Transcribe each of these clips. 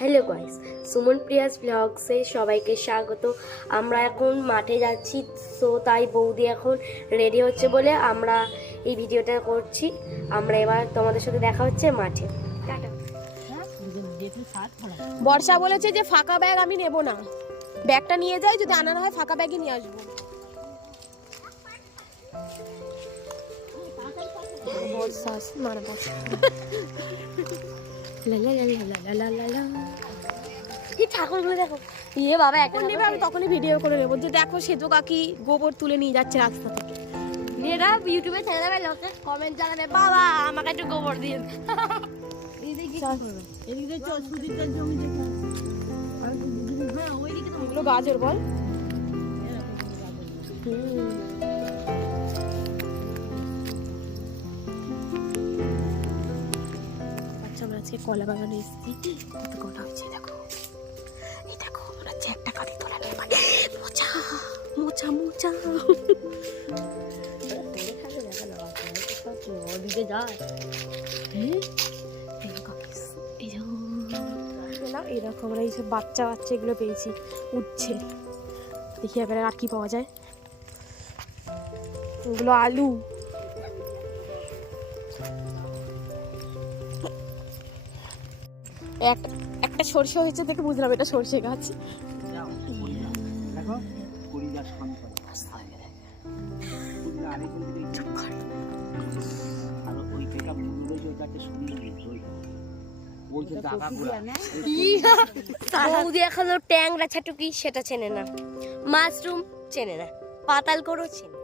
Hello guys, Suman Prius ব্লগসে সবাইকে স্বাগত। আমরা এখন মাঠে যাচ্ছি, সো তাই বৌদি এখন রেডি হচ্ছে বলে আমরা এই ভিডিওটা করছি। আমরা এবার তোমাদের সাথে দেখা হচ্ছে মাঠে। টাটা। বর্ষা বলেছে যে ফাঁকা ব্যাগ আমি নেব না, ব্যাগটা নিয়ে যাই, যদি আনা না হয় ফাঁকা ব্যাগই নিয়ে আসবো। বর্ষা মারা বর্ষা ঠাকুরগুলো দেখো, ইয়ে বাবা একটা নেবে, আমি তখনই ভিডিও করে নেবো যে দেখো সেতু কাকি গোবর তুলে নিয়ে যাচ্ছে রাস্তা থেকে। মেয়েরা ইউটিউবে ছেড়ে দেবে, লোকে কমেন্ট জানাবে বাবা আমাকে একটু গোবর দিন। এগুলো গাজর বল। আচ্ছা, আমরা আজকে কলা বাগানে এসেছি। কত কলা হয়েছে দেখো, এই দেখো মনে হচ্ছে একটা কাঁদি তোলা নেই। মোচা মোচা মোচা ওদিকে যায় এরকম আমরা এইসব বাচ্চা বাচ্চা এগুলো পেয়েছি, উঠছে। দেখি এবারে আর কি পাওয়া যায়। এগুলো আলু, একটা সরষে হয়েছে দেখে বুঝলাম এটা সরষে গাছ। বৌদি এখনো ট্যাংরা ছাটুকি সেটা চেনে না, মাশরুম চেনে না, পাতাল করো চেনে।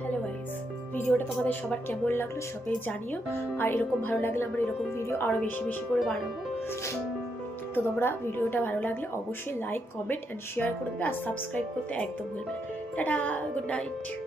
হ্যালো গাইস, ভিডিওটা তোমাদের সবার কেমন লাগলো সবাই জানিও। আর এরকম ভালো লাগলে আমরা এরকম ভিডিও আরো বেশি বেশি করে বানাবো। তো তোমরা ভিডিওটা ভালো লাগলে অবশ্যই লাইক, কমেন্ট অ্যান্ড শেয়ার করে দেবে, আর সাবস্ক্রাইব করতে একদম ভুলবে না। Tata, good night.